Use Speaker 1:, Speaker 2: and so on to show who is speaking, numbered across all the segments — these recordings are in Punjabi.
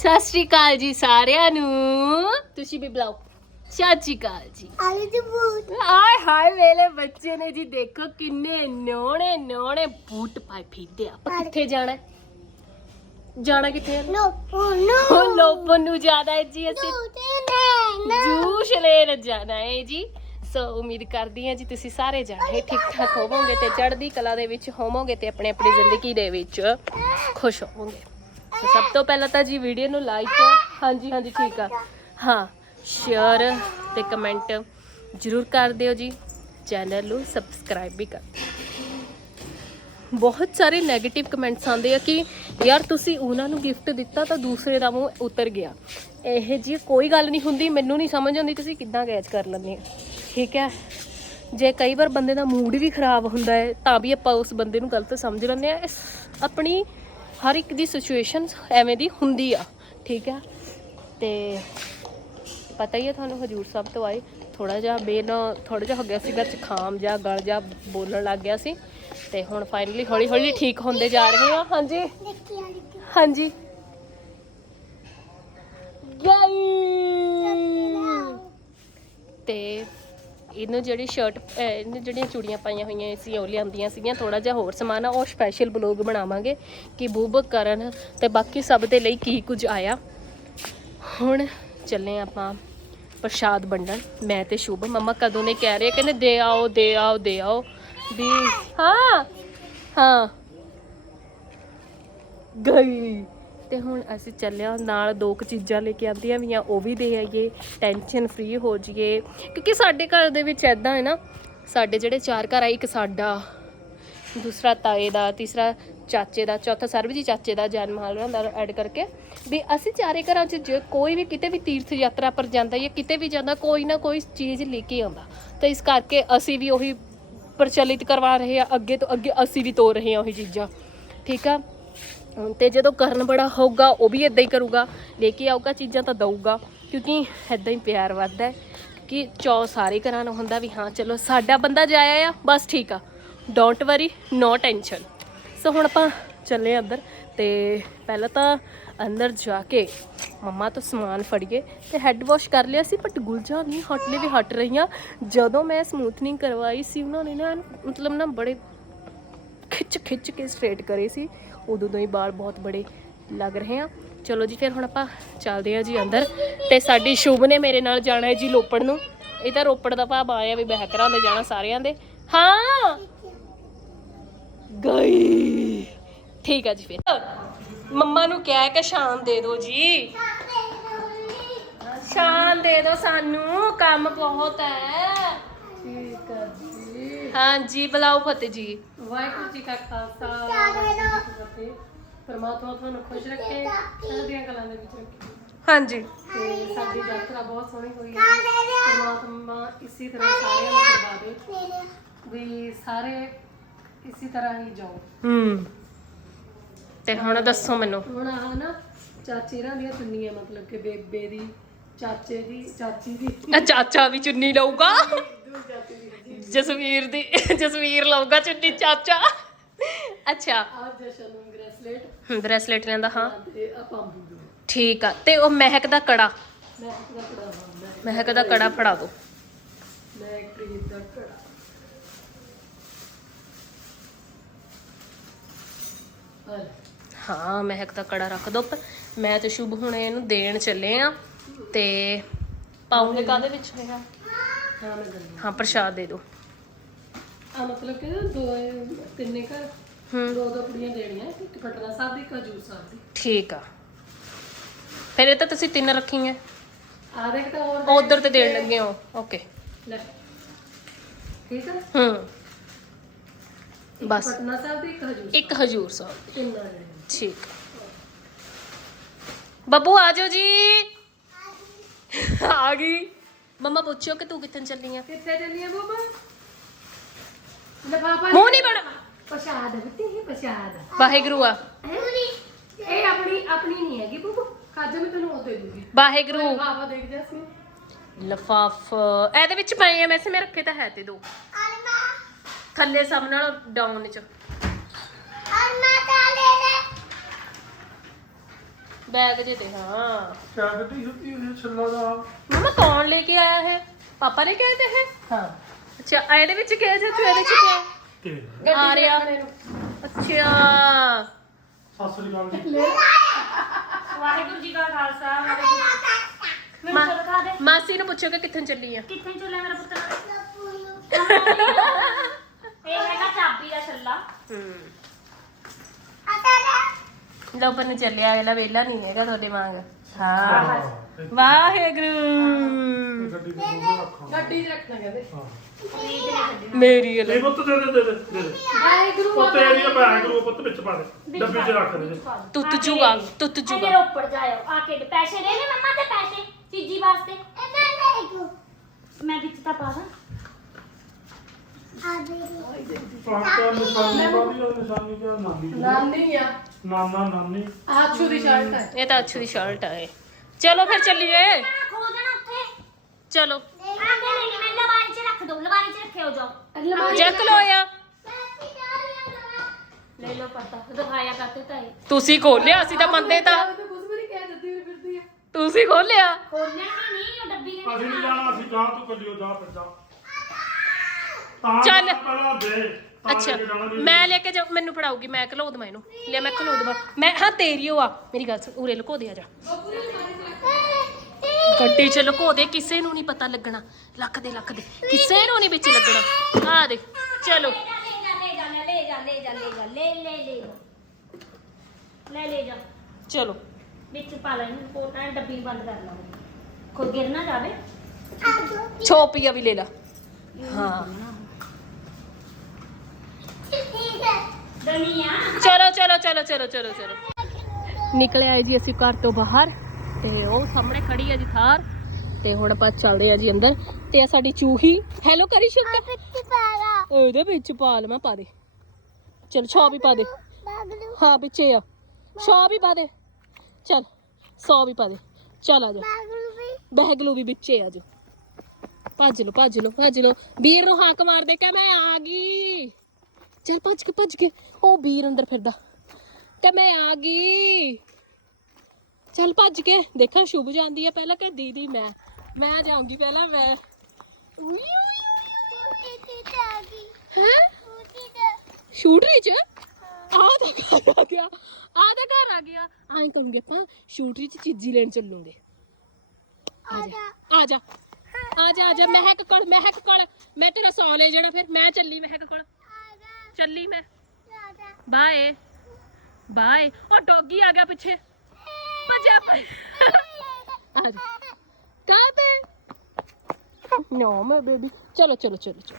Speaker 1: ਸਤਿ ਸ਼੍ਰੀ ਅਕਾਲ ਜੀ ਸਾਰਿਆਂ ਨੂੰ। ਤੁਸੀਂ ਵੀ ਬੁਲਾਓ। ਸਤਿ ਸ਼੍ਰੀ ਅਕਾਲ ਜੀ।
Speaker 2: ਆਲੂ ਦੇ ਬੂਟ।
Speaker 1: ਆਏ ਹਾਏ ਵੇਲੇ ਬੱਚੇ ਨੇ ਜੀ ਦੇਖੋ ਕਿੰਨੇ ਨੋਣੇ ਨੋਣੇ ਬੂਟ ਪਾਏ ਫਿਰਦੇ ਆ। ਆਪਾਂ ਕਿੱਥੇ ਜਾਣਾ? ਹੈ? ਜਾਣਾ ਕਿੱਥੇ ਹੈ
Speaker 2: ਨੋ ਨੋ
Speaker 1: ਉਹ ਲੋਪਨ ਨੂੰ ਜਾਣਾ ਹੈ ਜੀ ਅਸੀਂ
Speaker 2: ਤੇ ਨਾ।
Speaker 1: ਜੂਸ ਲੈਣ ਜਾਣਾ ਹੈ ਜੀ। ਸੋ ਉਮੀਦ ਕਰਦੀ ਹਾਂ ਜੀ ਤੁਸੀਂ ਸਾਰੇ ਜਾਣੇ ਠੀਕ ਠਾਕ ਹੋਵੋਗੇ ਤੇ ਚੜ੍ਹਦੀ ਕਲਾ ਦੇ ਵਿੱਚ ਹੋਵੋਗੇ ਤੇ ਆਪਣੇ ਆਪਣੀ ਜ਼ਿੰਦਗੀ ਦੇ ਵਿੱਚ ਖੁਸ਼ ਹੋਵੋਗੇ। ਸਭ ਤੋਂ ਪਹਿਲਾਂ ਤਾਂ ਜੀ ਵੀਡੀਓ ਨੂੰ ਲਾਈਕ ਹਾਂਜੀ ਹਾਂਜੀ, ਠੀਕ ਆ। ਹਾਂ ਸ਼ੇਅਰ ਤੇ ਕਮੈਂਟ ਜਰੂਰ ਕਰ ਦਿਓ ਜੀ। ਚੈਨਲ ਨੂੰ ਸਬਸਕ੍ਰਾਈਬ ਵੀ ਕਰ ਦਿਓ। ਬਹੁਤ ਸਾਰੇ 네ਗੇਟਿਵ ਕਮੈਂਟਸ ਆਉਂਦੇ ਆ ਕਿ ਯਾਰ ਤੁਸੀਂ ਉਹਨਾਂ ਨੂੰ ਗਿਫਟ ਦਿੱਤਾ ਤਾਂ ਦੂਸਰੇ ਦਾ ਮੂੰਹ ਉਤਰ ਗਿਆ। ਇਹ ਜੀ ਕੋਈ ਗੱਲ ਨਹੀਂ ਹੁੰਦੀ, ਮੈਨੂੰ ਨਹੀਂ ਸਮਝ ਆਉਂਦੀ ਤੁਸੀਂ ਕਿੱਦਾਂ ਕੈਚ ਕਰ ਲੈਂਦੇ ਆ। ਠੀਕ ਹੈ? ਜੇ ਕਈ ਵਾਰ ਬੰਦੇ ਦਾ ਮੂਡ ਵੀ ਖਰਾਬ ਹੁੰਦਾ ਹੈ, ਤਾਂ ਵੀ ਆਪਾਂ ਉਸ ਬੰਦੇ ਨੂੰ ਗਲਤ ਸਮਝ ਲੈਂਦੇ ਆ। ਇਸ ਆਪਣੀ ਹਰ ਇੱਕ ਦੀ ਸਿਚੁਏਸ਼ਨ ਐਵੇਂ ਦੀ ਹੁੰਦੀ ਆ ਠੀਕ ਹੈ ਤੇ ਪਤਾ ਹੀ ਹੈ ਤੁਹਾਨੂੰ ਹਜੂਰ ਸਾਹਿਬ ਤੋਂ ਆਏ ਥੋੜਾ ਜਿਹਾ ਬੇਨ ਥੋੜਾ ਜਿਹਾ ਹੋ ਗਿਆ ਸੀਗਾ ਜ਼ੁਕਾਮ ਜਾਂ ਗਲ ਜਾਂ ਬੋਲਣ ਲੱਗ ਗਿਆ ਸੀ। ਤੇ ਹੁਣ ਫਾਈਨਲੀ ਹੌਲੀ ਹੌਲੀ ਠੀਕ ਹੁੰਦੇ ਜਾ ਰਹੇ ਆ ਹਾਂਜੀ? ਹਾਂਜੀ? ਗਾਈ ਤੇ ਇਹਨੂੰ ਜਿਹੜੀ ਸ਼ਰਟ ਇਹਨੂੰ ਜਿਹੜੀਆਂ ਚੂੜੀਆਂ ਪਾਈਆਂ ਹੋਈਆਂ ਸੀ, ਉਹ ਲਿਆਂਦੀਆਂ ਸੀਗੀਆਂ। ਥੋੜਾ ਜਿਹਾ ਹੋਰ ਸਮਾਨ ਆ, ਉਹ ਸਪੈਸ਼ਲ ਬਲੌਗ ਬਣਾਵਾਂਗੇ ਕਿ ਬੂਬ ਕਰਨ ਤੇ ਬਾਕੀ ਸਭ ਦੇ ਲਈ ਕੀ ਕੁਝ ਆਇਆ। ਹੁਣ ਚੱਲੇ ਆਪਾਂ ਪ੍ਰਸ਼ਾਦ ਵੰਡਣ। ਮੈਂ ਤੇ ਸ਼ੁਭ, ਮੰਮਾ ਕਦੋਂ ਨੇ ਕਹਿ ਰਹੇ, ਕਹਿੰਦੇ ਦੇ ਆਓ ਦੇ ਆਓ ਦੇ ਆਓ। ਵੀ ਹਾਂ ਹਾਂ। ਗਈ। ਤੇ ਹੁਣ ਅਸੀਂ ਚੱਲਿਆ ਨਾਲ ਦੋ ਕੁ ਚੀਜ਼ਾਂ ਲੈ ਕੇ ਆਂਦੀਆਂ ਵੀਆਂ ਉਹ ਵੀ ਦੇ ਆਈਏ ਟੈਨਸ਼ਨ ਫ੍ਰੀ ਹੋ ਜਾਈਏ। ਕਿਉਂਕਿ ਸਾਡੇ ਘਰ ਦੇ ਵਿੱਚ ਐਦਾਂ ਹੈ ਨਾ, ਸਾਡੇ ਜਿਹੜੇ ਚਾਰ ਘਰ ਆ, ਇੱਕ ਸਾਡਾ, ਦੂਸਰਾ ਤਾਏ ਦਾ, ਤੀਸਰਾ ਚਾਚੇ ਦਾ, ਚੌਥਾ ਸਰਬਜੀ ਚਾਚੇ ਦਾ ਜਨਮ ਹਾਲ ਹੁੰਦਾ ਐਡ ਕਰਕੇ। ਵੀ ਅਸੀਂ ਚਾਰੇ ਘਰਾਂ 'ਚ ਜੇ ਕੋਈ ਵੀ ਕਿਤੇ ਵੀ ਤੀਰਥ ਯਾਤਰਾ ਪਰ ਜਾਂਦਾ ਜਾਂ ਕਿਤੇ ਵੀ ਜਾਂਦਾ, ਕੋਈ ਨਾ ਕੋਈ ਚੀਜ਼ ਲੈ ਕੇ ਆਉਂਦਾ। ਤਾਂ ਇਸ ਕਰਕੇ ਅਸੀਂ ਵੀ ਉਹੀ ਪ੍ਰਚਲਿਤ ਕਰਵਾ ਰਹੇ ਆ, ਅੱਗੇ ਤੋਂ ਅੱਗੇ ਅਸੀਂ ਵੀ ਤੋਰ ਰਹੇ ਆ ਉਹੀ ਚੀਜ਼ਾਂ। ਠੀਕ ਆ? ਤੇ ਜਦੋਂ ਕਰਨ ਬੜਾ ਹੋਊਗਾ, ਉਹ ਵੀ ਇਦਾਂ ਹੀ ਕਰੂਗਾ, ਲੈ ਕੇ ਆਊਗਾ, ਚੀਜ਼ਾਂ ਤਾਂ ਦਊਗਾ, ਕਿਉਂਕਿ ਇਦਾਂ ਹੀ ਪਿਆਰ ਵੱਧਦਾ ਹੈ, ਕਿ ਚੌ ਸਾਰੇ ਘਰਾਂ ਨੂੰ ਹੁੰਦਾ ਵੀ ਹਾਂ, ਚਲੋ ਸਾਡਾ ਬੰਦਾ ਜਾਇਆ ਆ, ਬਸ ਠੀਕ ਆ। ਡੋਂਟ ਵਰੀ ਨੋ ਟੈਨਸ਼ਨ ਸੋ ਹੁਣ ਆਪਾਂ ਚੱਲੇ ਅੰਦਰ, ਤੇ ਪਹਿਲਾਂ ਤਾਂ ਅੰਦਰ ਜਾ ਕੇ ਮੰਮਾ ਤੋਂ ਸਮਾਨ ਫੜੀਏ, ਤੇ ਹੈੱਡ ਵਾਸ਼ ਕਰ ਲਿਆ ਸੀ ਬਟ ਗੁਲਜਾ ਨਹੀਂ, ਹਟਲੇ ਵੀ ਹਟ ਰਹੀਆਂ। ਜਦੋਂ ਮੈਂ ਸਮੂਥਨਿੰਗ ਕਰਵਾਈ ਸੀ, ਉਹਨਾਂ ਨੇ ਨਾ, ਮਤਲਬ ਨਾ ਬੜੇ ਖਿੱਚ ਖਿੱਚ ਕੇ ਸਟ੍ਰੇਟ ਕਰੇ ਸੀ। ਉਦੋਂ ਤੋਂ ਹੀ ਵਾਲ ਬਹੁਤ ਬੜੇ ਲੱਗ ਰਹੇ ਆ। ਚਲੋ ਜੀ, ਫਿਰ ਹੁਣ ਆਪਾਂ ਚੱਲਦੇ ਆ ਜੀ ਅੰਦਰ। ਤੇ ਸਾਡੀ ਸ਼ੁਭ ਨੇ ਮੇਰੇ ਨਾਲ ਜਾਣਾ ਹੈ ਜੀ ਲੋਪੜ ਨੂੰ। ਇਹ ਤਾਂ ਰੋਪੜ ਦਾ ਭਾਵ ਆਇਆ ਵੀ ਬਹਿਕਰਾਂ ਦੇ ਜਾਣਾ ਸਾਰਿਆਂ ਦੇ। ਹਾਂ! ਗਈ। ਠੀਕ ਆ ਜੀ ਫਿਰ। ਮੰਮਾ ਨੂੰ ਕਹਿ ਕੇ ਸ਼ਾਮ ਦੇ ਦਿਓ ਜੀ। ਸ਼ਾਮ ਦੇ ਦਿਓ ਸਾਨੂੰ। ਕੰਮ ਬਹੁਤ ਹੈ।
Speaker 3: ਠੀਕ ਹੈ ਜੀ
Speaker 1: ਹਾਂਜੀ ਬੁਲਾਓ ਫਤਿਹ ਜੀ।
Speaker 3: ਵਾਹਿਗੁਰੂ ਜੀ ਕਾ ਖਾਲਸਾ ਵਾਹਿਗੁਰੂ ਜੀ ਕੀ ਫਤਿਹ। ਪਰਮਾਤਮਾ ਤੁਹਾਨੂੰ ਖੁਸ਼ ਰੱਖੇ ਚੜ੍ਹਦੀਆਂ ਕਲਾਂ ਦੇ ਵਿੱਚ ਰੱਖੇ।
Speaker 1: ਹਾਂਜੀ।
Speaker 3: ਤੇ ਸਾਡੀ ਯਾਤਰਾ ਬਹੁਤ ਸੋਹਣੀ ਹੋਈ ਹੈ। ਪਰਮਾਤਮਾ ਇਸੇ ਤਰ੍ਹਾਂ ਸਾਰਿਆਂ ਨੂੰ ਕਰਵਾ ਦੇ। ਵੀ ਸਾਰੇ ਇਸੇ ਤਰ੍ਹਾਂ ਹੀ ਜਾਓ।
Speaker 1: ਹੂੰ। ਤੇ ਹੁਣ ਦੱਸੋ ਮੈਨੂੰ।
Speaker 3: ਹੁਣ ਆਹ ਨਾ ਚਾਚੀ ਰਾਂ ਦੀਆਂ ਚੁੰਨੀਆਂ ਮਤਲਬ ਕਿ ਬੇਬੇ ਦੀ ਚਾਚੇ ਦੀ ਚਾਚੀ ਦੀ।
Speaker 1: ਚਾਚਾ ਵੀ ਚੁੰਨੀ ਲਊਗਾ। ਜਸਵੀਰ ਦੀ, ਜਸਵੀਰ ਲਊਗਾ ਚੁੰਨੀ, ਚਾਚਾ। ਅੱਛਾ।
Speaker 3: ਆ ਜਸ਼ਨ ਨੂੰ ਬ੍ਰੈਸਲੇਟ
Speaker 1: ਬ੍ਰੈਸਲੇਟ ਲੈਂਦਾ ਹਾਂ।
Speaker 3: ਤੇ ਆ ਪੰਬੂ ਦੀ
Speaker 1: ਠੀਕ ਆ। ਤੇ ਉਹ ਮਹਿਕ ਦਾ ਕੜਾ।
Speaker 3: ਮੈਂ ਦਾ ਕੜਾ ਮੈਂ
Speaker 1: ਮਹਿਕ ਦਾ ਕੜਾ ਫੜਾ ਦੋ।
Speaker 3: ਮੈਂ ਪ੍ਰੀਤ ਦਾ ਕੜਾ ਹਾਂ
Speaker 1: ਹਾਂ ਮਹਿਕ ਦਾ ਕੜਾ ਰੱਖ ਦੋ। ਪਰ ਮੈਂ ਤੇ ਸ਼ੁਭ ਹੁਣ ਇਹਨੂੰ ਦੇਣ ਚੱਲੇ ਆ। ਤੇ ਪਾਉਂਗੇ ਕਾਦੇ ਵਿੱਚ? ਹੈਗਾ
Speaker 3: ਹਾਂ ਮੈਂ ਦਿੰਦੀ
Speaker 1: ਹਾਂ ਪ੍ਰਸ਼ਾਦ ਦੇ ਦਿਓ
Speaker 3: ਆ ਮਤਲਬ ਕਿ ਨਾ ਦੋ ਤਿੰਨੇ ਘਰ
Speaker 1: ਹੂੰ
Speaker 3: ਦੋ ਦੋ ਕੁੜੀਆਂ ਦੇਣੀਆਂ ਇੱਕ ਪਟਨਾ ਸਾਹਿਬ ਦੀ ਇੱਕ ਹਜੂਰ ਸਾਹਿਬ ਦੀ
Speaker 1: ਠੀਕ ਆ ਫਿਰ ਇਹ ਤਾਂ ਤੁਸੀਂ ਤਿੰਨ ਰੱਖੀਆਂ
Speaker 3: ਆ ਦੇਖ ਤਾਂ ਹੋਰ
Speaker 1: ਉਧਰ ਤੇ ਦੇਣ ਲੱਗੇ ਹੋ ਓਕੇ
Speaker 3: ਲੈ ਠੀਕ ਹੈ
Speaker 1: ਹੂੰ
Speaker 3: ਇੱਕ
Speaker 1: ਬਸ।
Speaker 3: ਪਟਨਾ ਸਾਹਿਬ ਦੀ ਇੱਕ ਹਜੂਰ
Speaker 1: ਇੱਕ ਹਜੂਰ ਸਾਹਿਬ
Speaker 3: ਤਿੰਨ ਆ ਜਾਣੀਆਂ।
Speaker 1: ਠੀਕ ਬੱਬੂ ਆ ਜਾਓ ਜੀ ਆ ਗਈ ਮੰਮਾ ਪੁੱਛਿਓ ਕਿ ਤੂੰ ਕਿੱਥੇ ਚੱਲੀ ਆ?
Speaker 3: ਕਿੱਥੇ ਚੱਲੀ ਆ ਬਾਬਾ? ਲਫਾਫਾ
Speaker 1: ਮੂੰਹ ਨਹੀਂ ਬਣਾ
Speaker 3: ਪ੍ਰਸ਼ਾਦ ਬਿੱਤੀ ਹੀ ਪ੍ਰਸ਼ਾਦ
Speaker 1: ਵਾਹਿਗੁਰੂ ਆ।
Speaker 3: ਇਹ ਆਪਣੀ ਆਪਣੀ ਨਹੀਂ ਹੈਗੀ ਬੁੱਬੂ। ਖਾਜਾ ਮੈਂ ਤੈਨੂੰ ਉਹ ਦੇ ਦੂੰਗੀ।
Speaker 1: ਵਾਹਿਗੁਰੂ।
Speaker 3: ਲਫਾਫਾ ਦੇਖ ਜਾ ਸੀ
Speaker 1: ਲਫਾਫ। ਇਹਦੇ ਵਿੱਚ ਪਏ ਆ ਵੈਸੇ ਮੈਂ ਰੱਖੇ ਤਾਂ ਹੈ ਤੇ ਦੋ। ਥੱਲੇ ਸਭ ਨਾਲ ਡਾਊਨ ਚ। ਬੈਗ ਜੇ ਤੇ ਹਾਂ
Speaker 4: ਕਿਆ ਗੱਡੀ ਹੁੰਦੀ ਇਹ ਛੱਲਾ ਦਾ
Speaker 1: ਮਮਾ ਕੌਣ ਲੈ ਕੇ ਆਇਆ ਹੈ ਪਾਪਾ ਲੈ ਕੇ ਆਏ ਤੇ ਹੈ ਹਾਂ ਅੱਛਾ ਆ ਇਹਦੇ ਵਿੱਚ ਕਿਹਾ ਜਾਂ ਤੂੰ ਇਹਦੇ ਚ ਕਿਹਾ
Speaker 4: ਤੇ
Speaker 1: ਆ ਰਿਹਾ ਅੱਛਾ
Speaker 4: ਸਤਿ ਸ੍ਰੀ ਅਕਾਲ ਜੀ
Speaker 5: ਵਾਹਿਗੁਰੂ ਜੀ ਕਾ ਖਾਲਸਾ ਵਾਹਿਗੁਰੂ ਜੀ ਕੀ ਫਤਿਹ। ਮੈਨੂੰ ਚਲ ਖਾ ਦੇ।
Speaker 1: ਮਾਸੀ ਨੂੰ ਪੁੱਛੋਗੇ ਕਿੱਥੇ ਚੱਲੀ ਆ।
Speaker 5: ਕਿੱਥੇ ਚੱਲਿਆ ਮੇਰਾ ਪੁੱਤਰ ਇਹ ਹੈਗਾ ਚਾਬੀ ਦਾ ਛੱਲਾ।
Speaker 1: ਲੋਪਰ ਨੂੰ ਚੱਲਿਆ ਅਗਲਾ ਵੇਲਾ ਨਹੀਂ ਹੈਗਾ ਤੁਹਾਡੇ ਵਾਂਗ। ਹਾਂ। ਵਾਹਿਗੁਰੂ।
Speaker 4: ਗੱਡੀ ਦੇ ਮੂਹਰੇ ਰੱਖਾਂ
Speaker 3: ਗੱਡੀ 'ਚ ਰੱਖਣਾ ਕਹਿੰਦੇ।
Speaker 1: ਮੇਰੀ
Speaker 4: ਇਹ ਪੁੱਤ ਦੇ ਦੇ ਦੇ ਦੇ, ਦੇ ਦੇ।
Speaker 3: ਵਾਹਿਗੁਰੂ
Speaker 4: ਪੁੱਤ ਏਰੀਆ ਬੈਗ ਨੂੰ ਪੁੱਤ ਵਿੱਚ ਪਾ ਦੇ। ਡੱਬੇ 'ਚ ਰੱਖ ਦੇ ਦੇ।
Speaker 1: ਤੁੱਤ ਜੂਗਾ ਤੁੱਤ ਜੂਗਾ
Speaker 5: ਰੋਪੜ ਜਾਇਓ। ਆ ਕੇ ਪੈਸੇ ਦੇ ਦੇ ਮੰਮਾ ਤੇ ਪੈਸੇ ਚੀਜੀ ਵਾਸਤੇ। ਮੈਂ ਵਿੱਚ ਤਾਂ ਪਾ ਦਾਂ।
Speaker 4: ਪਾਪਾ ਨਿਸ਼ਾਨੀ ਵਾਲੀ ਉਹ ਨਿਸ਼ਾਨੀ ਕਿਆ ਨਾਨੀ ਦੀ?
Speaker 3: ਨਾਨੀ ਆ।
Speaker 4: ਨਾਨਾ ਨਾਨੀ।
Speaker 3: ਆਛੂ ਦੀ ਸ਼ਰਟ ਹੈ।
Speaker 1: ਇਹ ਤਾਂ ਅੱਛੂ ਦੀ ਸ਼ਰਟ ਆ ਇਹ ਚਲੋ ਫਿਰ ਚੱਲੀਏ।
Speaker 5: ਖੋ ਜਾਣਾ ਉੱਥੇ।
Speaker 1: ਚਲੋ।
Speaker 5: ਆ ਕੇ ਲੈ ਲਈ ਮੈਂ ਲਵਾਰੀ 'ਚ ਰੱਖ ਦੋ ਲਵਾਰੀ 'ਚ ਰੱਖਿਓ ਜਾਓ।
Speaker 1: ਚੱਕ ਲੋ ਆ
Speaker 5: ਲੈ ਲਓ ਪਤਾ ਦਿਖਾਇਆ ਕਰਤੇ ਤਾਈ
Speaker 1: ਤੁਸੀਂ ਖੋਲਿਆ ਅਸੀਂ ਤਾਂ ਮੰਨਦੇ ਤਾਂ।
Speaker 3: ਕੁਝ ਵੀ ਨਹੀਂ ਕਹਿ ਦਿੱਤੀ ਵੀ ਫਿਰਦੀ ਆ।
Speaker 1: ਤੁਸੀਂ ਖੋਲਿਆ।
Speaker 5: ਖੋਲਣਾ ਨਹੀਂ ਉਹ ਡੱਬੀ ਦੇ
Speaker 4: ਅਸੀਂ ਨਹੀਂ ਜਾਣਾ ਅਸੀਂ ਜਾ ਤੂੰ ਕੱਲਿਓ ਜਾ ਬੱਚਾ ਤਾਂ
Speaker 1: ਚੱਲ।
Speaker 4: ਪਹਿਲਾਂ ਦੇ।
Speaker 1: ਅੱਛਾ। ਮੈਂ ਲੈ ਕੇ ਜਾ ਮੈਨੂੰ ਫੜਾਉਗੀ ਮੈਂ ਖਲੋ ਦਵਾਂ ਇਹਨੂੰ। ਲੈ ਮੈਂ ਖਲੋ ਦਵਾਂ। ਮੈਂ ਹਾਂ ਤੇਰੀ ਓ ਆ ਮੇਰੀ ਗੱਲ ਸੁਣ ਉਰੇ ਲੁਕੋ ਦੇ ਆ ਜਾ। ਗੱਡੀ ਚ ਲੁਕੋ ਦੇ ਕਿਸੇ ਨੂੰ ਨਹੀਂ ਪਤਾ ਲੱਗਣਾ। ਲੱਕ ਦੇ ਲੱਕ ਦੇ। ਕਿਸੇ ਨੂੰ ਨਹੀਂ ਵਿੱਚ ਲੱਗਣਾ। ਆ ਦੇ ਚਲੋ।
Speaker 5: ਲੈ ਜਾ ਲੈ ਜਾ ਲੈ ਜਾ ਲੈ ਜਾ ਲੈ ਲੈ ਲੈ ਜਾ ਲੈ ਲੈ ਜਾ
Speaker 1: ਚਲੋ।
Speaker 5: ਵਿੱਚ ਪਾ ਲੈ ਇਹਨੂੰ ਕੋਟਾ ਡੱਬੀ ਨੂੰ ਬੰਦ ਕਰ ਲਾ। ਕੋਈ ਗਿਰ ਨਾ ਜਾਵੇ।
Speaker 1: ਛੋਪੀਆ ਵੀ ਲੈ ਲਾ। ਹਾਂ। ਚਲੋ ਚਲੋ ਚਲੋ ਚਲੋ ਚਲੋ ਚਲੋ। ਨਿਕਲੇ ਆਏ ਜੀ ਅਸੀਂ ਘਰ ਤੋਂ ਬਾਹਰ ਤੇ ਉਹ ਸਾਹਮਣੇ ਖੜੀ ਹੈ ਜੀ ਥਾਰ ਤੇ ਹੁਣ ਆਪਾਂ ਚੱਲਦੇ ਆ ਜੀ ਅੰਦਰ ਤੇ ਆ ਸਾਡੀ ਚੂਹੀ। ਹੈਲੋ ਕਰੀ ਸ਼ੁਕਰ ਉਹਦੇ ਵਿੱਚ ਪਾ ਲਵਾਂ ਪਾ ਦੇ। ਚਲ ਛੋ ਵੀ ਪਾ ਦੇ। ਹਾਂ ਵਿੱਚੇ ਆ। ਛੋ ਵੀ ਪਾ ਦੇ। ਚਲ 100 ਵੀ ਪਾ ਦੇ। ਚਲ ਆ ਜਾ। ਬਹਿਗਲੂ ਵੀ। ਵਿੱਚੇ ਆ ਜਾ। ਭੱਜ ਲੋ ਭੱਜ ਲੋ ਭੱਜ ਲੋ ਵੀਰ ਨੂੰ ਹਾਕ ਮਾਰ ਦੇ ਕਿ ਮੈਂ ਆ ਗਈ। ਚੱਲ ਭੱਜ ਕੇ ਭੱਜ ਕੇ। ਉਹ ਵੀਰ ਅੰਦਰ ਫਿਰਦਾ। ਕਿ ਮੈਂ ਆ ਗਈ। ਚੱਲ ਭੱਜ ਕੇ ਦੇਖਾਂ ਸ਼ੁਭ ਜਾਂਦੀ ਆ ਪਹਿਲਾਂ ਕਿ ਦੀਦੀ ਮੈਂ। ਮੈਂ ਜਾਊਂਗੀ ਪਹਿਲਾਂ ਮੈਂ। ਹੈ? ਸ਼ੂਟਰੀ ਚ ਆ ਤਾਂ ਘਰ ਆ ਗਿਆ। ਆ ਤਾਂ ਘਰ ਆ ਗਿਆ। ਆਂ ਕਹੂੰਗੇ ਆਪਾਂ ਸ਼ੂਟਰੀ ਚ ਚੀਜ਼ੀ ਲੈਣ ਚੱਲੂਗੇ। ਆ ਜਾ। ਆ ਜਾ। ਆ ਜਾ ਆ ਜਾ। ਮਹਿਕ ਕੋਲ ਮਹਿਕ ਕੋਲ। ਮੈਂ ਤੇਰਾ ਸੌ ਲੈ ਜਾਣਾ ਫਿਰ। ਮੈਂ ਚੱਲੀ ਮਹਿਕ ਕੋਲ। ਚੱਲੀ ਮੈਂ। ਬਾਏ। ਬਾਏ। ਉਹ ਡੌਗੀ ਆ ਗਿਆ ਪਿੱਛੇ। ਭੱਜਿਆ ਪਈ ਕਾਹਤੇ ਨੋ ਮੈਂ ਬੇਬੀ। ਚਲੋ ਚਲੋ ਚਲੋ ਚਲੋ।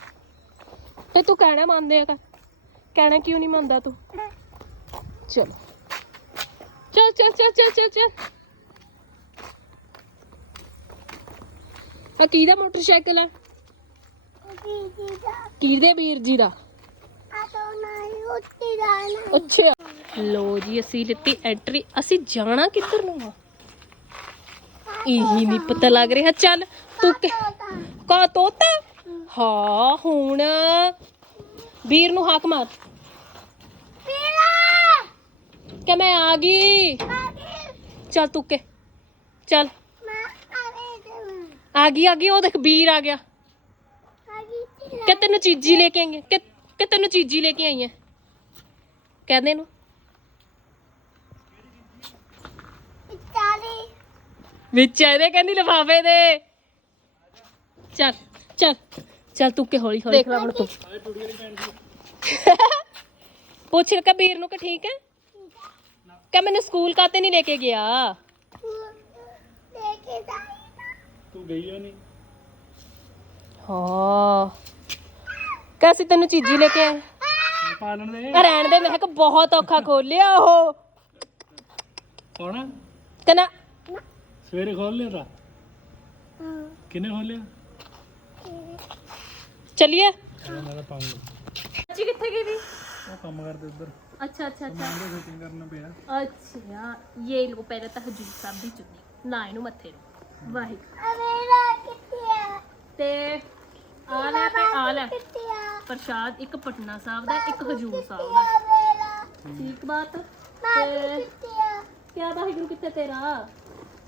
Speaker 1: ਤੇ ਤੂੰ ਕਹਿਣਾ ਮੰਨਦੇ ਆ ਕਹਿਣਾ ਕਿਉਂ ਨਹੀਂ ਮੰਨਦਾ ਤੂੰ? ਚਲੋ। ਚੱਲ ਚੱਲ ਚੱਲ ਚੱਲ ਚੱਲ ਚੱਲ। ਆ ਕਿਹਦਾ ਮੋਟਰਸਾਈਕਲ ਆ? ਕਿਹਦੇ ਵੀਰ ਜੀ ਦਾ? ਅੱਛਾ। ਲੋ ਜੀ ਅਸੀਂ ਲਿੱਤੀ ਐਂਟਰੀ ਅਸੀਂ ਜਾਣਾ ਕਿੱਧਰ ਨੂੰ ਆ? ਇਹੀ ਨਹੀਂ ਪਤਾ ਲੱਗ ਰਿਹਾ। ਚੱਲ ਤੂੰ ਕਿ- ਕਾ ਤੋਤਾ? ਹਾਂ ਹੁਣ। ਵੀਰ ਨੂੰ ਹਾਕ ਮਾਰ। ਕਿ ਮੈਂ ਆ ਗਈ? ਚੱਲ ਤੂੰ ਕੇ ਚੱਲ। ਆ ਗਈ ਆ ਗਈ ਉਹ ਦੇਖ ਵੀਰ ਆ ਗਿਆ। ਕਿ ਤੈਨੂੰ ਚੀਜ਼ੀ ਲੈ ਕੇ ਆਈ ਹੈ ਕਿ ਤੈਨੂੰ ਚੀਜ਼ੀ ਲੈ ਕੇ ਆਈ ਹੈ ਕਹਿੰਦੇ ਨੂੰ? ਵਿੱਚ ਇਹਦੇ ਕਹਿੰਦੀ ਲਫਾਫੇ ਦੇ। ਚੱਲ ਚੱਲ ਚੱਲ ਤੂੰ ਕਿ ਹੌਲੀ ਹੌਲੀ ਦੇਖ ਲੈ ਹੁਣ ਤੂੰ ਪੁੱਛ ਕਬੀਰ ਨੂੰ ਕਿ ਠੀਕ ਹੈ? ਕਿ ਮੈਨੂੰ ਸਕੂਲ ਕਾਤੇ ਨਹੀਂ ਲੈ ਕੇ ਗਿਆ?
Speaker 4: ਤੂੰ ਗਈ ਹੋ। ਨਹੀਂ
Speaker 1: ਹਾਂ ਕਿ ਅਸੀਂ ਤੈਨੂੰ ਚੀਜ਼ੀ ਲੈ ਕੇ ਆਏ।
Speaker 4: ਪਾਲਣ ਦੇ।
Speaker 1: ਆ ਰਹਿਣ ਦੇ ਮੈਂ ਕਿਹਾ ਬਹੁਤ ਔਖਾ ਖੋਲਿਆ ਉਹ।
Speaker 4: ਕੌਣ?
Speaker 1: ਕਹਿੰਦਾ
Speaker 4: ਸਵੇਰੇ ਖੋਲ ਲਿਆ ਤਾਂ? ਕਿਨੇ ਖੋਲਿਆ
Speaker 1: ਚਲਿਏ।
Speaker 4: ਮੈਂ ਤਾਂ ਪਾਉਂਗਾ
Speaker 1: ਬੱਚੀ ਕਿੱਥੇ ਗਈ ਵੀ?
Speaker 4: ਉਹ ਕੰਮ ਕਰਦੇ ਉੱਧਰ।
Speaker 1: ਅੱਛਾ ਅੱਛਾ ਅੱਛਾ।
Speaker 4: ਉਹਦੇ ਸ਼ੂਟਿੰਗ ਕਰਨਾ ਪਿਆ।
Speaker 1: ਅੱਛਾ ਇਹ ਲੋ ਪਹਿਲਾਂ ਤਾਂ ਹਜੂਰ ਸਾਹਿਬ ਦੀ ਚੁੰਨੀ। ਨਾ ਇਹਨੂੰ ਮੱਥੇ ਨੂੰ। ਵਾਹਿਗੁਰੂ। ਤੇ ਆ ਲੈ ਤੇ ਆ ਲੈ। ਪ੍ਰਸ਼ਾਦ ਇੱਕ ਪਟਨਾ ਸਾਹਿਬ ਦਾ ਇੱਕ ਹਜੂਰ ਸਾਹਿਬ ਦਾ। ਠੀਕ ਬਾਤ? ਤੇ ਕਿਆ ਵਾਹਿਗੁਰੂ ਕਿੱਥੇ ਤੇਰਾ?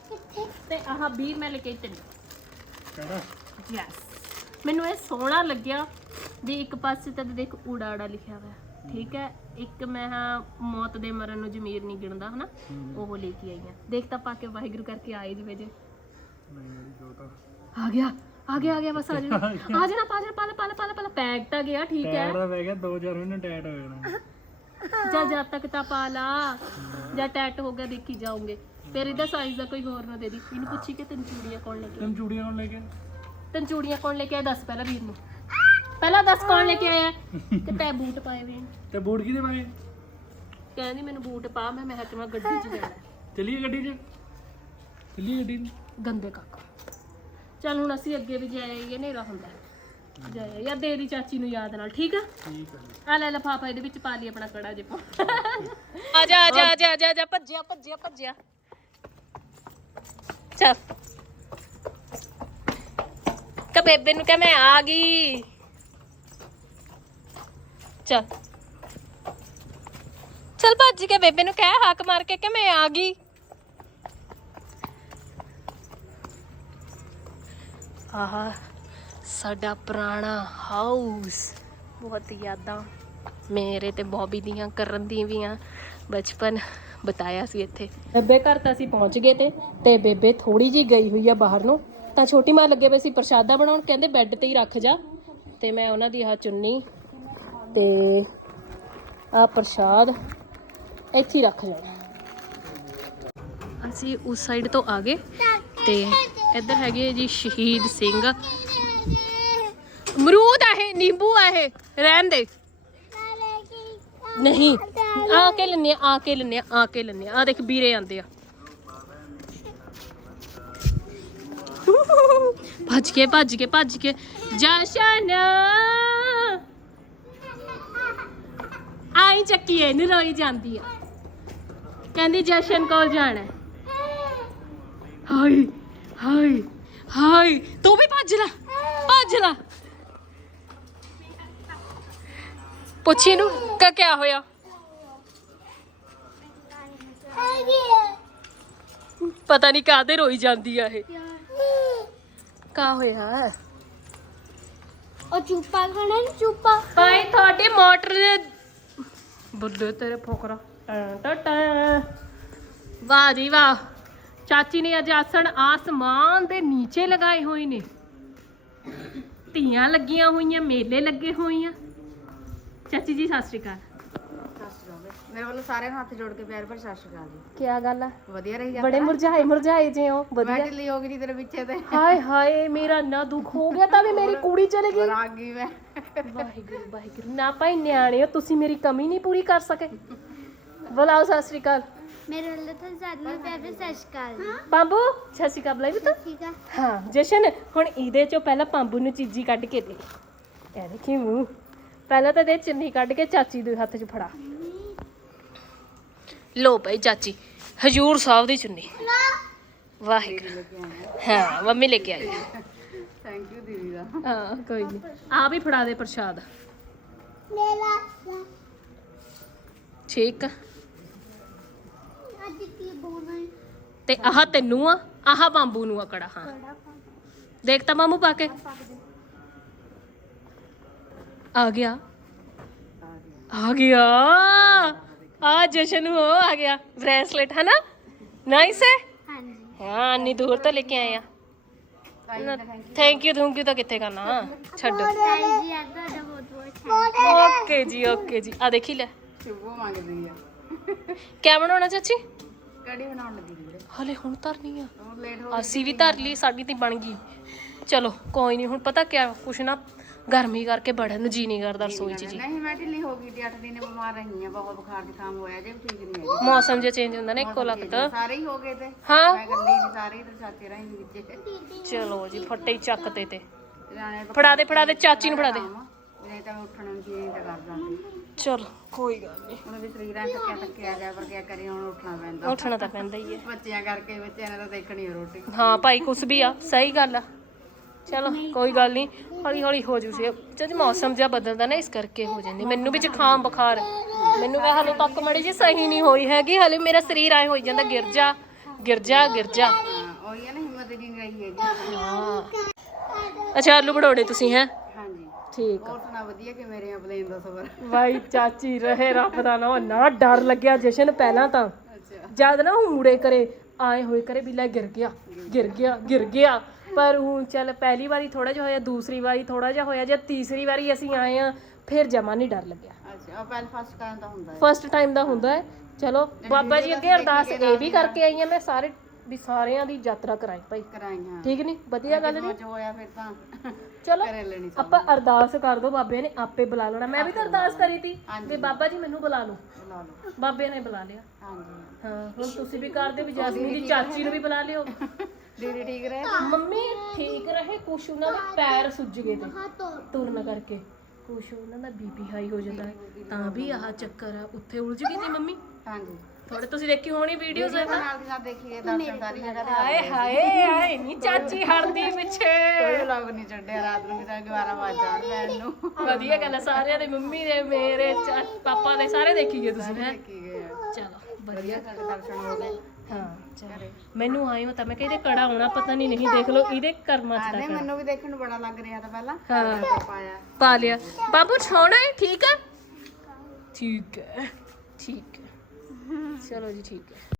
Speaker 2: ਕਿੱਥੇ?
Speaker 1: ਤੇ ਆਹ 20 ਮੈਂ ਲੈ ਕੇ ਆਈ ਤੈਨੂੰ।
Speaker 4: ਕਿਹੜਾ?
Speaker 1: ਯੈਸ ਮੈਨੂੰ ਇਹ ਸੋਹਣਾ ਲੱਗਿਆ ਵੀ ਇੱਕ ਪਾਸੇ ਤਾਂ ਦੇਖ ਉਡਾੜਾ ਲਿਖਿਆ ਹੋਇਆ। ਠੀਕ ਹੈ ਇੱਕ ਮੈਂ ਹਾਂ ਮੌਤ ਦੇ ਮਰਨ ਨੂੰ ਜ਼ਮੀਰ ਨਹੀਂ ਗਿਣਦਾ ਹਨਾ? ਉਹ ਲੈ ਕੇ ਆਈ ਆ ਦੇਖ ਤਾਂ ਪਾ ਕੇ ਵਾਹਿਗੁਰੂ ਕਰਕੇ ਆਏ ਜਿਵੇਂ ਜੇ।
Speaker 4: ਨਹੀਂ ਮੇਰੀ ਜੋਤਾ
Speaker 1: ਆ ਗਿਆ। ਆ ਗਿਆ ਆ ਗਿਆ ਬਸ ਆ ਜਾਣਾ। ਆ ਜਾਣਾ ਪਾ ਜਾਣਾ ਪਾ ਲੈ ਪਾ ਲੈ ਪਾ ਲੈ ਪਾ ਲੈ। ਪੈਕ ਤਾਂ ਗਿਆ ਠੀਕ ਹੈ।
Speaker 4: ਦਾ ਪੈ ਗਿਆ 2000 ਉਹਨੇ ਟਾਇਰ ਹੋ ਜਾਣਾ।
Speaker 1: ਜਾਂ ਜਦ ਤੱਕ ਤਾਂ ਪਾ ਲਾ। ਜਾਂ ਟੈਟ ਹੋ ਗਿਆ ਦੇਖੀ ਜਾਉਂਗੇ ਫਿਰ ਇਹਦਾ ਸਾਈਜ਼ ਦਾ ਕੋਈ ਹੋਰ ਨਾ ਦੇ ਦੀ। ਇਹਨੂੰ ਪੁੱਛੀ ਕਿ ਤੈਨੂੰ ਚੂੜੀਆਂ ਕੌਣ ਲੈ ਕੇ?
Speaker 4: ਤੈਨੂੰ ਚੂੜੀਆਂ ਨਾਲ ਲੈ ਕੇ
Speaker 1: ਤੈਨੂੰ ਚੂੜੀਆਂ ਕੌਣ ਲੈ ਕੇ ਆਇਆ? ਦੱਸ ਪਹਿਲਾਂ ਵੀਰ ਨੂੰ। ਪਹਿਲਾਂ ਦੱਸ ਕੌਣ ਲੈ ਕੇ ਆਇਆ? ਤੇ ਤੈ ਬੂਟ ਪਾਏ ਵੇ।
Speaker 4: ਤੇ ਬੂਟ ਕਿਹਦੇ ਪਾਏ?
Speaker 1: ਕਹਿੰਦੀ ਮੈਨੂੰ ਬੂਟ ਪਾ ਮੈਂ ਮਹਿਕਮਾ ਗੱਡੀ 'ਚ ਜਾਣਾ।
Speaker 4: ਚੱਲੀਏ ਗੱਡੀ 'ਚ? ਚੱਲੀਏ ਗੱਡੀ 'ਚ?
Speaker 1: ਗੰਦੇ ਕਾਕਾ। ਚੱਲ ਹੁਣ ਅਸੀਂ ਅੱਗੇ ਵੀ ਜਾਈਏ ਹਨੇਰਾ ਹੁੰਦਾ। ਜਾਇਆ ਯਾ ਦੇ ਦੀ ਚਾਚੀ ਨੂੰ ਯਾਦ ਨਾਲ ਠੀਕ ਆ?
Speaker 4: ਠੀਕ ਹੈ
Speaker 1: ਆ ਲੈ ਲਫਾਫਾ ਇਹਦੇ ਵਿੱਚ ਪਾ ਲਈ ਆਪਣਾ ਕੜਾ ਆ ਜਾ ਆ ਜਾ ਆ ਜਾ ਆ ਜਾ, ਆ ਜਾ ਭੱਜਿਆ ਭੱਜਿਆ ਭੱਜਿਆ। ਚੱਲ। ਕ ਬੇਬੇ ਨੂੰ ਕਹ ਮੈਂ ਆ ਗਈ। ਚੱਲ। ਚੱਲ ਭੱਜ ਕੇ ਬੇਬੇ ਨੂੰ ਕਹਿ ਹੱਕ ਮਾਰ ਕੇ ਕਿ ਮੈਂ ਆ ਗਈ। ਆਹ ਸਾਡਾ ਪੁਰਾਣਾ ਹਾਊਸ ਬਹੁਤ ਯਾਦਾਂ ਮੇਰੇ ਤੇ ਬੌਬੀ ਦੀਆਂ, ਕਰਨ ਦੀ ਵੀ ਆ। ਬਚਪਨ ਬਤਾਇਆ ਸੀ ਇੱਥੇ। ਬੇਬੇ ਘਰ ਤਾਂ ਅਸੀਂ ਪਹੁੰਚ ਗਏ ਤੇ ਤੇ ਬੇਬੇ ਥੋੜੀ ਜੀ ਗਈ ਹੋਈ ਆ ਬਾਹਰ ਨੂੰ। ਤਾਂ ਛੋਟੀ ਮਾਂ ਲੱਗੇ ਪਏ ਸੀ ਪ੍ਰਸ਼ਾਦਾ ਬਣਾਉਣ, ਕਹਿੰਦੇ ਬੈੱਡ ਤੇ ਹੀ ਰੱਖ ਜਾ। ਤੇ ਮੈਂ ਉਹਨਾਂ ਦੀ ਆਹ ਚੁੰਨੀ ਤੇ ਆ ਪ੍ਰਸ਼ਾਦ ਇੱਥੇ ਹੀ ਰੱਖ ਜਾਣਾ ਅਸੀਂ ਉਸ ਸਾਈਡ ਤੋਂ ਆ ਗਏ। ਤੇ ਇੱਧਰ ਹੈਗੇ ਜੀ ਸ਼ਹੀਦ ਸਿੰਘ। ਅਮਰੂਦ ਆ ਇਹ, ਨਿੰਬੂ ਆ ਇਹ, ਰਹਿਣ ਦੇ। ਨਹੀਂ, ਆ ਕੇ ਲੈਣੇ ਆ ਕੇ ਲੈਣੇ ਆ ਕੇ ਲੈਣੇ ਆ। ਦੇਖ ਵੀਰੇ ਆਂਦੇ ਆ। ਭੱਜ ਕੇ ਭੱਜ ਕੇ ਭੱਜ ਕੇ। ਜਸ਼ਨ ਆਈ ਚੱਕੀ ਇਹਨੂੰ ਰੋਈ ਜਾਂਦੀ ਆ। ਕਹਿੰਦੀ ਜਸ਼ਨ ਕੋਲ ਜਾਣਾ। ਹਾਏ ਹਾਏ ਹਾਏ ਤੂੰ ਵੀ ਭੱਜ ਲੈ ਭੱਜ ਲੈ। ਪੁੱਛੀ ਨੂੰ ਕਾ ਕਿਆ ਹੋਇਆ? ਪਤਾ ਨਹੀਂ ਕਾਹਦੇ ਰੋਈ ਜਾਂਦੀ ਆ ਇਹ। ਕਾ ਹੋਇਆ
Speaker 2: ਉਹ ਚੁੱਪਾ ਕਰਨਾ ਨੀ ਚੁੱਪਾ?
Speaker 1: ਭਾਈ ਤੁਹਾਡੀ ਮੋਟਰ ਦੇ ਬੁੱਲੇ ਤੇਰੇ ਫੋਕਰਾ। ਟੈਂ। ਵਾਹ ਜੀ ਵਾਹ। ਚਾਚੀ ਨੇ ਅੱਜ ਆਸਣ ਆਸਮਾਨ ਦੇ ਨੀਚੇ ਲਗਾਏ ਹੋਏ ਨੇ। ਧੀਆਂ ਲੱਗੀਆਂ ਹੋਈਆਂ ਮੇਲੇ ਲੱਗੇ ਹੋਏ ਆ। ਚਾਚੀ ਜੀ ਸਤਿ ਸ਼੍ਰੀ ਅਕਾਲ।
Speaker 6: ਮੇਰੇ ਵੱਲੋਂ ਸਾਰਿਆਂ ਨੂੰ ਹੱਥ ਜੋੜ ਕੇ ਪਿਆਰ ਭਰੀ ਸਤਿ ਸ਼੍ਰੀ ਅਕਾਲ ਜੀ।
Speaker 1: ਕੀ ਗੱਲ ਆ?
Speaker 6: ਵਧੀਆ ਰਹੀ
Speaker 1: ਬੜੇ ਮੁਰਝਾਏ ਮੁਰਝਾਏ ਜੇ ਹੋ।
Speaker 6: ਮੈਂ
Speaker 1: ਵਧੀਆ।
Speaker 6: ਢਿੱਲੀ ਹੋ ਗਈ ਤੇਰੇ ਪਿੱਛੇ ਤੇ।
Speaker 1: ਹਾਏ ਹਾਏ ਮੇਰਾ ਨਾ ਦੁੱਖ ਹੋ ਗਿਆ ਤਾਂ ਵੀ ਮੇਰੀ ਕੁੜੀ ਚਲੇ ਗਈ।
Speaker 6: ਰਾਗ ਗਈ ਮੈਂ।
Speaker 1: ਵਾਹਿਗੁਰੂ ਵਾਹਿਗੁਰੂ। ਨਾ ਭਾਈ ਨਿਆਣੇ ਹੋ ਤੁਸੀਂ ਮੇਰੀ ਕਮੀ ਨਹੀਂ ਪੂਰੀ ਕਰ ਸਕੇ। ਬੁਲਾਓ ਸਤਿ ਸ਼੍ਰੀ ਅਕਾਲ।
Speaker 2: ਮੇਰੇ ਵੱਲੋਂ ਤਾਂ ਸਾਰਿਆਂ ਨੂੰ ਪਿਆਰ ਭਰੀ ਸਤਿ ਸ਼੍ਰੀ ਅਕਾਲ ਜੀ
Speaker 1: ਪੰਬੂ ਸਤਿ ਸ਼੍ਰੀ ਅਕਾਲ ਬੁਲਾਈ ਬਤਾ
Speaker 2: ਠੀਕ ਆ।
Speaker 1: ਹਾਂ ਜਸ਼ਨ ਹੁਣ ਇਹਦੇ ਚੋਂ ਪਹਿਲਾਂ ਪੰਬੂ ਨੂੰ ਚੀਜ਼ੀ ਕੱਢ ਕੇ ਦੇ। ਇਹ ਦੇਖੀ ਮੂੰਹ। ਪਹਿਲਾਂ ਤਾਂ ਦੇ ਚੁੰਨੀ ਕੱਢ ਕੇ ਚਾਚੀ ਦੇ ਹੱਥ 'ਚ ਫੜਾ। ਲੋ ਭਾਈ ਚਾਚੀ ਹਜੂਰ ਸਾਹਿਬ ਦੀ ਚੁੰਨੀ। ਵਾਹਿਗੁਰੂ। ਹਾਂ ਮੰਮੀ ਲੈ ਕੇ ਆਈ।
Speaker 6: ਥੈਂਕ ਯੂ ਦੀਦੀ ਦਾ।
Speaker 1: ਹਾਂ ਕੋਈ ਨਹੀਂ ਆ ਵੀ ਫੜਾ ਦੇ ਪ੍ਰਸ਼ਾਦ। ਠੀਕ ਆ।
Speaker 2: ਹੈ
Speaker 1: ਤੇ ਆਹ ਤੈਨੂੰ ਆ ਆਹ ਬੰਬੂ ਨੂੰ ਅਕੜਾ ਹਾਂ। ਦੇਖ ਤਾਂ ਮਾਮੂ ਪਾ ਕੇ। ਆ ਗਿਆ। ਆ ਗਿਆ। ਆ ਜਸ਼ਨ ਹੋ ਆ ਗਿਆ। ਬ੍ਰੇਸਲੇਟ ਹੈ ਨਾ ਨਾਈਸ ਹੈ?
Speaker 2: ਹਾਂਜੀ
Speaker 1: ਹਾਂ ਇੰਨੀ ਦੂਰ ਤੋਂ ਲੈ ਕੇ ਆਏ ਆ। ਥੈਂਕ ਯੂ ਥੈਂਕ ਯੂ ਤਾਂ ਕਿੱਥੇ ਕਰਨਾ? ਛੱਡੋ।
Speaker 2: ਤਾਈ ਜੀ ਅੱਜ ਤੁਹਾਡਾ ਬਹੁਤ ਬਹੁਤ ਥੈਂਕ
Speaker 1: ਓਕੇ ਜੀ ਓਕੇ ਜੀ। ਆ ਦੇਖੀ ਲੈ।
Speaker 6: ਸ਼ੁਭੋ ਮੰਗਦੀ ਆ।
Speaker 1: ਕਿਆ ਬਣਾਉਣਾ ਚਾਚੀ?
Speaker 6: ਕੜੀ ਬਣਾਉਣ ਲੱਗੀ ਜੀ
Speaker 1: ਹਲੇ ਹੁਣ ਧਰਨੀ ਆ।
Speaker 6: ਉਹ ਲੇਟ ਹੋ
Speaker 1: ਅਸੀਂ ਵੀ ਧਰ ਲਈ ਸਾਡੀ ਤੇ ਬਣ ਗਈ। ਚਲੋ ਕੋਈ ਨਹੀਂ ਹੁਣ ਪਤਾ ਕਿਆ ਕੁਛ ਨਾ ਗਰਮੀ ਕਰਕੇ ਬੜਨ ਨੂੰ ਜੀ ਨਹੀਂ ਕਰਦਾ ਰਸੋਈ 'ਚ ਜੀ।
Speaker 6: ਨਹੀਂ ਮੈਂ ਢਿੱਲੀ ਹੋ ਗਈ ਤੇ 8 ਦਿਨ ਬਿਮਾਰ ਰਹੀ ਆ ਬਹੁਤ ਬੁਖਾਰ ਜ਼ੁਕਾਮ ਹੋਇਆ ਜੇ ਠੀਕ ਨਹੀਂ ਹੈਗੀ।
Speaker 1: ਮੌਸਮ ਜੇ ਚੇਂਜ ਹੁੰਦਾ ਨਾ ਇੱਕੋ ਲੱਖਤ
Speaker 6: ਸਾਰੇ ਹੀ ਹੋ ਗਏ ਤੇ।
Speaker 1: ਹਾਂ।
Speaker 6: ਮੈਂ ਗੱਲੀ ਨਹੀਂ ਸਾਰੇ ਤੇ ਰਹੀ ਵਿੱਚ
Speaker 1: ਚਲੋ ਜੀ ਫੱਟੇ ਹੀ ਚੱਕ ਤੇ ਫੜਾ ਦੇ ਫੜਾ ਦੇ ਚਾਚੀ ਨੂੰ ਫੜਾ ਦੇ।
Speaker 6: ਨਹੀਂ ਤਾਂ ਮੈਂ ਉੱਠਣ ਨੂੰ ਜੀ ਨਹੀਂ ਤਾਂ ਕਰਦਾ।
Speaker 1: ਚਲੋ ਕੋਈ ਗੱਲ ਨਹੀਂ।
Speaker 6: ਹੁਣ ਵੀ ਸਰੀਰਾਂ ਥੱਕਿਆ ਥੱਕਿਆ ਗਿਆ ਪਰ ਕਿਆ ਕਰੀ ਹੁਣ ਉੱਠਣਾ ਪੈਂਦਾ।
Speaker 1: ਉੱਠਣਾ ਤਾਂ ਪੈਂਦਾ ਹੀ ਹੈ।
Speaker 6: ਬੱਚਿਆਂ ਕਰਕੇ ਬੱਚਿਆਂ ਨੇ ਤਾਂ ਦੇਖਣੀ ਆ ਰੋਟੀ।
Speaker 1: ਹਾਂ ਭਾਈ ਕੁਛ ਵੀ ਆ ਸਹੀ ਗੱਲ ਆ। ਚਲੋ ਕੋਈ ਗੱਲ ਨਹੀਂ ਹੌਲੀ ਹੌਲੀ ਹੋ ਜੂ ਸੀ ਜਦ ਮੌਸਮ ਜਿਹਾ ਬਦਲਦਾ ਨਾ ਇਸ ਕਰਕੇ ਹੋ ਜਾਂਦੀ। ਮੈਨੂੰ ਵੀ ਜ਼ੁਕਾਮ ਬੁਖਾਰ ਹੈ। ਮੈਨੂੰ ਇਹ ਹਾਲੇ ਤੱਕ ਮੜੀ ਜੀ ਸਹੀ ਨਹੀਂ ਹੋਈ ਹੈਗੀ। ਹਲੇ ਮੇਰਾ ਸਰੀਰ ਆਏ ਹੋਈ ਜਾਂਦਾ ਗਿਰ ਜਾ ਗਿਰ ਜਾ ਗਿਰ ਜਾ।
Speaker 6: ਹਾਂ ਉਹੀ ਹੈ ਨਾ ਹਿੰਮਤ ਦੀ ਨਹੀਂ ਰਹੀ ਹੈਗੀ।
Speaker 1: ਹਾਂ ਅੱਛਾ ਆਲੂ ਬਣਾਉਣੇ ਤੁਸੀਂ ਹੈ? ਠੀਕ ਆ।
Speaker 6: ਹੋਰ ਸੁਣਾ ਵਧੀਆ ਕਿ ਮੇਰੇ ਪਲੇਨ ਦਾ ਸਫ਼ਰ?
Speaker 1: ਵਾਈ ਚਾਚੀ ਰਹੇ ਰੱਬ ਦਾ ਨਾ ਨਾ ਡਰ ਲੱਗਿਆ ਜਸ਼ਨ ਪਹਿਲਾਂ ਤਾਂ।
Speaker 6: ਅੱਛਾ।
Speaker 1: ਜਦ ਨਾ ਉਹ ਮੂੜੇ ਕਰੇ ਆਏ ਹੋਏ ਕਰੇ ਵੀ ਲੈ ਗਿਰ ਗਿਆ ਗਿਰ ਗਿਆ ਗਿਰ ਗਿਆ। ਪਰ ਹੁਣ ਚੱਲ ਪਹਿਲੀ ਵਾਰੀ ਥੋੜਾ ਜਿਹਾ ਹੋਇਆ ਦੂਸਰੀ ਵਾਰੀ ਥੋੜਾ ਜਿਹਾ ਹੋਇਆ ਜੇ ਤੀਸਰੀ ਵਾਰੀ ਅਸੀਂ ਆਏ ਆ ਫਿਰ ਜਮਾ ਨਹੀਂ ਡਰ ਲੱਗਿਆ।
Speaker 6: ਅੱਛਾ ਪਹਿਲ ਫਸਟ ਟਾਈਮ ਤਾਂ ਹੁੰਦਾ ਹੈ।
Speaker 1: ਫਸਟ ਟਾਈਮ ਦਾ ਹੁੰਦਾ ਹੈ। ਚਲੋ ਬਾਬਾ ਜੀ ਅੱਗੇ ਅਰਦਾਸ ਇਹ ਵੀ ਕਰਕੇ ਆਈ ਆ ਮੈਂ ਸਾਰੇ ਵੀ ਸਾਰਿਆਂ ਦੀ ਯਾਤਰਾ ਕਰਾਈ ਭਾਈ।
Speaker 6: ਕਰਾਈਆਂ।
Speaker 1: ਠੀਕ ਨਹੀਂ ਵਧੀਆ ਗੱਲ ਨਹੀਂ
Speaker 6: ਜੋ ਹੋਇਆ ਫਿਰ ਤਾਂ
Speaker 1: ਚਲੋ
Speaker 6: ਕਰੇ ਲੈਣੀ ਸਭ
Speaker 1: ਆਪਾਂ ਅਰਦਾਸ ਕਰ ਦੋ ਬਾਬੇ ਨੇ ਆਪੇ ਬੁਲਾ ਲੈਣਾ। ਮੈਂ ਵੀ ਤਾਂ ਅਰਦਾਸ ਕਰੀ ਤੀ ਵੀ ਬਾਬਾ ਜੀ ਮੈਨੂੰ ਬੁਲਾ ਲਓ।
Speaker 6: ਬੁਲਾ ਲਓ।
Speaker 1: ਬਾਬੇ ਨੇ ਬੁਲਾ ਲਿਆ।
Speaker 6: ਹਾਂਜੀ।
Speaker 1: ਹਾਂ ਹੁਣ ਤੁਸੀਂ ਵੀ ਕਰਦੇ ਵੀ ਜੈਸਮੀਨ ਦੀ ਚਾਚੀ ਨੂੰ ਵੀ ਬੁਲਾ ਲਿਓ।
Speaker 6: ਦੀਦੀ ਠੀਕ ਰਹੇ?
Speaker 1: ਮੰਮੀ ਠੀਕ ਰਹੇ ਕੁਛ ਉਹਨਾਂ ਦੇ ਪੈਰ ਸੁੱਜ ਗਏ ਤੇ। ਤੁਰਨ ਕਰਕੇ। ਕੁਛ ਉਹਨਾਂ ਦਾ ਬੀਪੀ ਹਾਈ ਹੋ ਜਾਂਦਾ ਹੈ। ਤਾਂ ਵੀ ਆਹ ਚੱਕਰ ਆ ਉੱਥੇ ਉਲਝ ਗਈ ਤੀ ਮੰਮੀ?
Speaker 6: ਹਾਂਜੀ।
Speaker 1: ਥੋੜੇ ਤੁਸੀਂ ਦੇਖੀ ਹੋਣੀ ਵੀਡੀਓਜ਼
Speaker 6: ਵੀਡੀਓ ਨਾਲ ਦੀ ਨਾਲ ਦੇਖੀਏ ਦਰਸ਼ਨ ਸਾਰੀ ਜਗ੍ਹਾ ਤੇ
Speaker 1: ਹਾਏ ਹਾਏ ਹਾਏ ਨਹੀਂ ਚਾਚੀ ਹੜਦੀ ਪਿੱਛੇ।
Speaker 6: ਕੋਈ ਵਲੌਗ ਨਹੀਂ ਛੱਡਿਆ ਰਾਤ ਨੂੰ ਵੀ ਤਾਂ 12 ਵਜੇ ਜਾਣ ਲੈਣ ਨੂੰ
Speaker 1: ਵਧੀਆ ਗੱਲ ਹੈ ਸਾਰਿਆਂ ਦੇ ਮੰਮੀ ਦੇ ਮੇਰੇ ਚਾ- ਪਾਪਾ ਦੇ ਸਾਰੇ ਦੇਖੀ ਗਏ ਤੁਸੀਂ ਹੈ?
Speaker 6: ਕੀ ਗਏ ਆ।
Speaker 1: ਚਲੋ
Speaker 6: ਵਧੀਆ। ਸਾਡੇ ਦਰਸ਼ਨ ਹੋ ਗਏ।
Speaker 1: ਹਾਂ ਚਲੋ। ਮੈਨੂੰ ਆਈ ਮਤਾ ਮੈਂ ਕਿਹਾ ਇਹਦੇ ਕੜਾ ਆਉਣਾ ਪਤਾ ਨਹੀਂ ਨਹੀਂ ਦੇਖ ਲਓ ਇਹਦੇ ਕਰਮਾਂ ਚ
Speaker 6: ਹਾਂ ਨਹੀਂ
Speaker 1: ਕੜਾ
Speaker 6: ਮੈਨੂੰ ਵੀ ਦੇਖਣ ਨੂੰ ਬੜਾ ਲੱਗ ਰਿਹਾ ਤਾਂ ਪਹਿਲਾਂ।
Speaker 1: ਹਾਂ।
Speaker 6: ਤਾਂ ਪਾਇਆ
Speaker 1: ਪਾ ਲਿਆ। ਬਾਬੂ ਛੋਣਾ ਹੈ ਠੀਕ ਹੈ ਠੀਕ ਹੈ ਠੀਕ ਹੈ। ਚਲੋ ਜੀ ਠੀਕ ਹੈ।